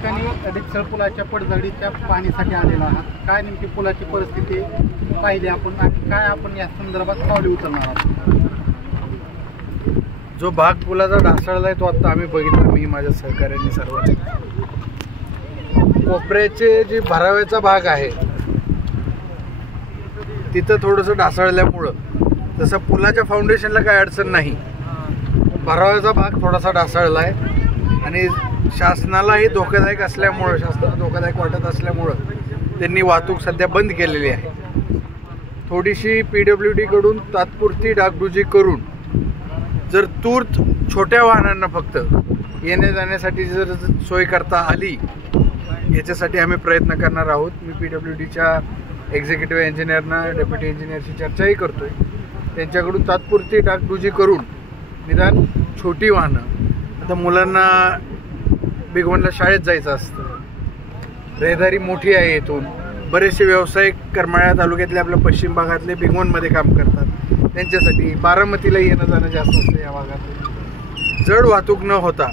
ठिकाणी डिक्सळ पुलाच्या पडझडीच्या पाणीसाठी आलेला आहात. काय नेमकी पुलाची परिस्थिती पाहिली आपण आणि काय आपण या संदर्भात पावले उचलणार आहात? जो भाग पुलाचा ढासळलाय तो आता आम्ही बघितला, मी माझ्या सहकार्यांनी सर्वांनी. कोपऱ्याचे जे भराव्याचा भाग आहे तिथं थोडंसं ढासळल्यामुळं, तसं पुलाच्या फाउंडेशनला काही अडचण नाही, भराव्याचा भाग थोडासा ढासळला आहे आणि शासनालाही धोकादायक असल्यामुळं, शासनाला धोकादायक वाटत असल्यामुळं त्यांनी वाहतूक सध्या बंद केलेली आहे. थोडीशी PWD कडून तात्पुरती डागडुजी करून जर तूर्त छोट्या वाहनांना फक्त येण्या जाण्यासाठी जर सोय करता आली, याच्यासाठी आम्ही प्रयत्न करणार आहोत. मी PWDच्या एक्झिक्युटिव्ह इंजिनियरना, डेप्युटी इंजिनियरशी चर्चाही करतो आहे. त्यांच्याकडून तात्पुरती डागडुजी करून निदान छोटी वाहनं, आता मुलांना भिगवणला शाळेत जायचं असतं, रहदारी मोठी आहे, इथून बरेचसे व्यावसायिक करमाळा तालुक्यातले आपल्या पश्चिम भागातले भिगवणमध्ये काम करतात, त्यांच्यासाठी बारामतीला येणं जाणं जास्त असतं या भागातून. जड वाहतूक न होता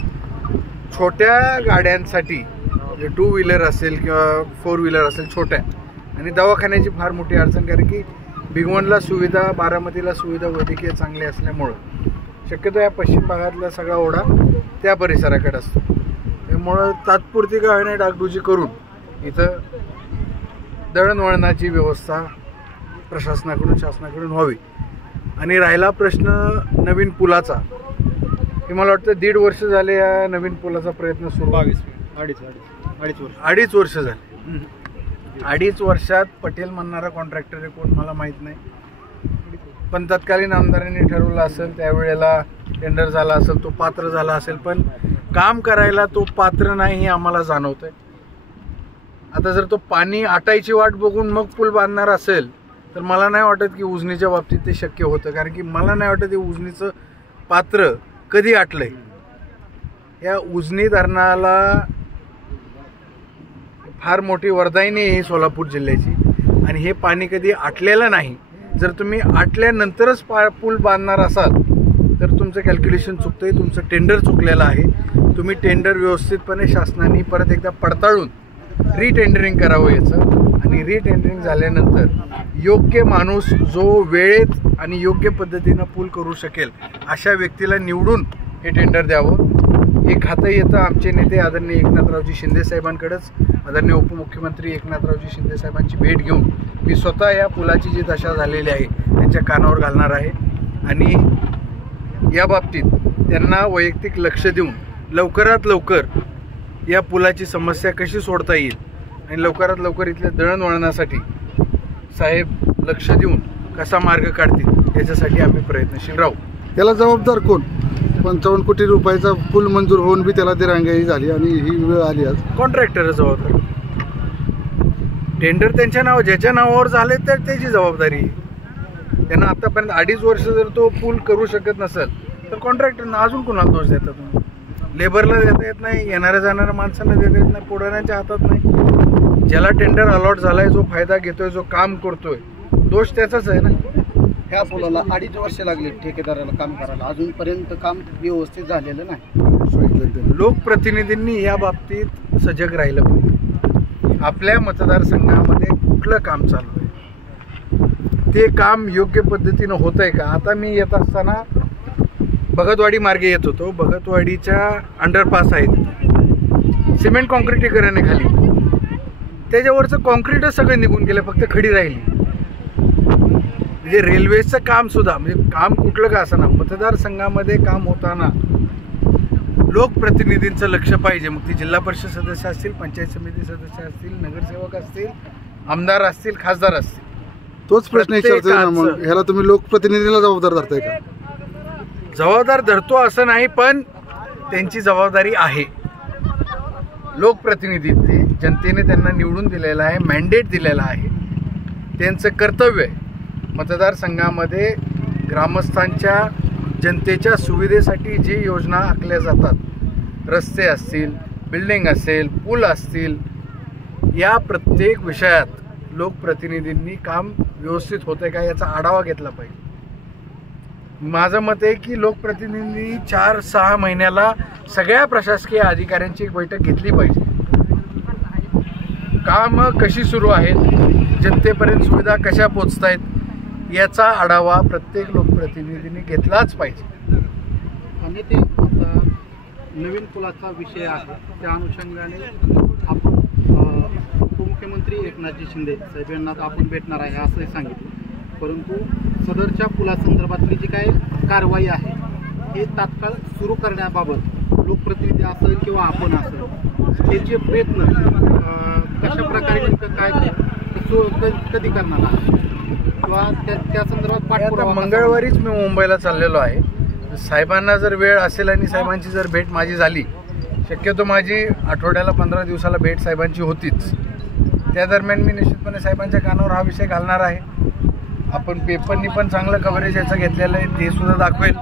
छोट्या गाड्यांसाठी, म्हणजे 2 व्हीलर असेल किंवा 4 व्हीलर असेल छोट्या, आणि दवाखान्याची फार मोठी अडचण, कारण की भिगवणला सुविधा, बारामतीला सुविधा वैद्यकीय चांगली असल्यामुळं शक्यतो या पश्चिम भागातला सगळा ओढा त्या परिसराकडे असतो. त्यामुळं तात्पुरती का होईना डागडुजी करून इथं दळणवळणाची व्यवस्था प्रशासनाकडून, शासनाकडून व्हावी. आणि राहिला प्रश्न नवीन पुलाचा, हे मला वाटतं 1.5 वर्ष झाले या नवीन पुलाचा प्रयत्न सुरू. 2.5 वर्ष झाले. 2.5 वर्षात पटेल म्हणणारा कॉन्ट्रॅक्टर आहे कोण मला माहीत नाही, पण तत्कालीन आमदारांनी ठरवलं असेल, त्यावेळेला टेंडर झाला असेल, तो पात्र झाला असेल, पण काम करायला तो पात्र नाही हे आम्हाला जाणवत आहे. आता जर तो पाणी आटायची वाट बघून मग पूल बांधणार असेल तर मला नाही वाटत की उजनीच्या बाबतीत ते शक्य होतं, कारण की मला नाही वाटत हे उजनीचं पात्र कधी आटलंय. या उजनी धरणाला फार मोठी वरदायिनी आहे सोलापूर जिल्ह्याची, आणि हे पाणी कधी आटलेलं नाही. जर तुम्ही आटल्यानंतरच पूल बांधणार असाल तर तुमचं कॅल्क्युलेशन चुकतंय, तुमचं टेंडर चुकलेलं आहे. तुम्ही टेंडर व्यवस्थितपणे शासनाने परत एकदा पडताळून रिटेंडरिंग करावं याचं, आणि रिटेंडरिंग झाल्यानंतर योग्य माणूस जो वेळेत आणि योग्य पद्धतीनं पूल करू शकेल अशा व्यक्तीला निवडून हे टेंडर द्यावं. हे खातं येतं आमचे नेते आदरणीय एकनाथरावजी शिंदे साहेबांकडेच. आदरणीय उपमुख्यमंत्री एकनाथरावजी शिंदे साहेबांची भेट घेऊन मी स्वतः या पुलाची जी दशा झालेली आहे त्यांच्या कानावर घालणार आहे, आणि या बाबतीत त्यांना वैयक्तिक लक्ष देऊन लवकरात लवकर या पुलाची समस्या कशी सोडता येईल आणि लवकरात लवकर इथल्या दळणवळणासाठी साहेब लक्ष देऊन कसा मार्ग काढतील याच्यासाठी आम्ही प्रयत्नशील राहू. याला जबाबदार कोण? 55 कोटी रुपयाचा पूल मंजूर होऊन बी त्याला दिरंगाई झाली आणि ही वेळ आली आज. कॉन्ट्रॅक्टर जबाबदार. टेंडर त्यांच्या नाव, ज्याच्या नावावर झाले तर त्याची जबाबदारी. त्यांना आतापर्यंत 2.5 वर्ष जर तो पूल करू शकत नसेल तर कॉन्ट्रॅक्टरना अजून कोणाला दोष देता तुम्ही? लेबरला देता येत नाही, येणाऱ्या जाणाऱ्या माणसांना देता येत नाही, पुढाऱ्यांच्या हातात नाही. ज्याला टेंडर अलॉट झालाय, जो फायदा घेतोय, जो काम करतोय, दोष त्याचाच आहे ना. ह्या पुलाला 2.5 वर्ष लागले ठेकेदाराला काम करायला, अजूनपर्यंत काम व्यवस्थित झालेलं नाही. लोकप्रतिनिधींनी या बाबतीत सजग राहिलं पाहिजे. आपल्या मतदारसंघामध्ये कुठलं काम चालू आहे, ते काम योग्य पद्धतीनं होत आहे का? आता मी येत असताना भगतवाडी मार्गे येत होतो. भगतवाडीच्या अंडरपास आहेत, सिमेंट कॉन्क्रिटीकरण आहे खाली, त्याच्यावरचं कॉन्क्रीटच सगळं निघून गेलं, फक्त खडी राहिली. म्हणजे रेल्वेचं काम सुद्धा, म्हणजे काम कुठलं का असं ना, मतदारसंघामध्ये काम होताना लोकप्रतिनिधींचं लक्ष पाहिजे. मग ती जिल्हा परिषद सदस्य असतील, पंचायत समिती सदस्य असतील, नगरसेवक असतील, आमदार असतील, खासदार असतील. तोच प्रश्न विचारतोय ना, मग ह्याला तुम्ही लोकप्रतिनिधीला जबाबदार धरताय का? जबाबदार धरतो असं नाही, पण त्यांची जबाबदारी आहे. लोकप्रतिनिधी ते, जनतेने त्यांना निवडून दिलेला आहे, मॅन्डेट दिलेला आहे, त्यांचं कर्तव्य आहे. मतदारसंघामध्ये ग्रामस्थांच्या, जनतेच्या सुविधेसाठी जी योजना आखल्या जातात, रस्ते असतील, बिल्डिंग असेल, पूल असतील, या प्रत्येक विषयात लोकप्रतिनिधींनी काम व्यवस्थित होते का याचा आढावा घेतला पाहिजे. माझं मत आहे की लोकप्रतिनिधी 4-6 महिन्याला सगळ्या प्रशासकीय अधिकाऱ्यांची एक बैठक घेतली पाहिजे. कामं कशी सुरू आहेत, जनतेपर्यंत सुविधा कशा पोचत आहेत याचा आढावा प्रत्येक लोकप्रतिनिधींनी घेतलाच पाहिजे. आणि ते आता नवीन पुलाचा विषय आहे, त्या अनुषंगाने आपण उपमुख्यमंत्री एकनाथजी शिंदे साहेब यांना आपण भेटणार आहे असंही सांगितलं. परंतु सदरच्या पुलासंदर्भातली जी काय कारवाई आहे हे तात्काळ सुरू करण्याबाबत लोकप्रतिनिधी असेल किंवा आपण असेल त्याचे प्रयत्न कशा प्रकारे नेमकं काय कधी करणार आहात किंवा त्या संदर्भात आता पाठपुरावा मंगळवारीच मी मुंबईला चाललेलो आहे. साहेबांना जर वेळ असेल आणि साहेबांची जर भेट माझी झाली, शक्यतो माझी आठवड्याला 15 दिवसाला भेट साहेबांची होतीच, त्या दरम्यान मी निश्चितपणे साहेबांच्या कानावर हा विषय घालणार आहे. आपण पेपरनी पण चांगलं कव्हरेज याचं घेतलेलं आहे ते सुद्धा दाखवेल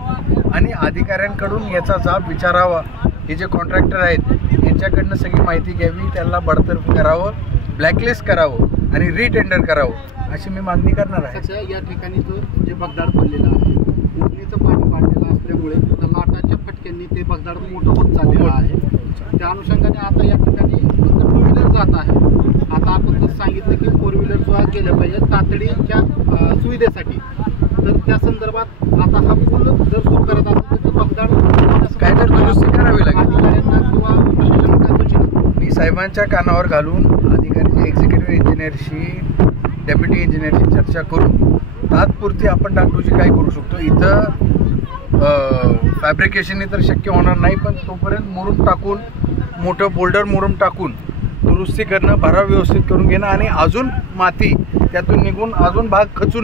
आणि अधिकाऱ्यांकडून याचा जाब विचारावा. हे जे कॉन्ट्रॅक्टर आहेत यांच्याकडनं सगळी माहिती घ्यावी, त्यांना बडतर्फ करावं, ब्लॅकलिस्ट करावं आणि रिटेंडर करावं अशी मी मागणी करणार आहे. सध्या या ठिकाणी जे बगदाड पडलेलं आहे, उजनीचं पाणी वाढलेलं असल्यामुळे त्या लाटाच्या फटक्यांनी ते बगदाड मोठं होत चाललेलं आहे. त्या अनुषंगाने आता या ठिकाणी फक्त 2 व्हीलर जात आहे. आता आपण जर सांगितलं की 4 व्हीलर सुद्धा केलं पाहिजे तातडीच्या सुविधेसाठी, तर त्या संदर्भात आता हा पूल जर सुरू करत असेल तर बगदाड काय तर दुरुस्ती करावी लागेल. अधिकाऱ्यांना किंवा प्रशासनाला सूचना मी साहेबांच्या कानावर घालून अधिकारी एक्झिक्युटिव्ह इंजिनियरशी, डेप्युटी इंजिनियरशी चर्चा करून तात्पुरती आपण डागडुजी काय करू शकतो. इथं फॅब्रिकेशन तर शक्य होणार नाही, पण तोपर्यंत मुरुम टाकून, मोठं बोल्डर मुरुम टाकून दुरुस्ती करणं, भराव व्यवस्थित करून घेणं आणि अजून माती त्यातून निघून अजून भाग खचू नये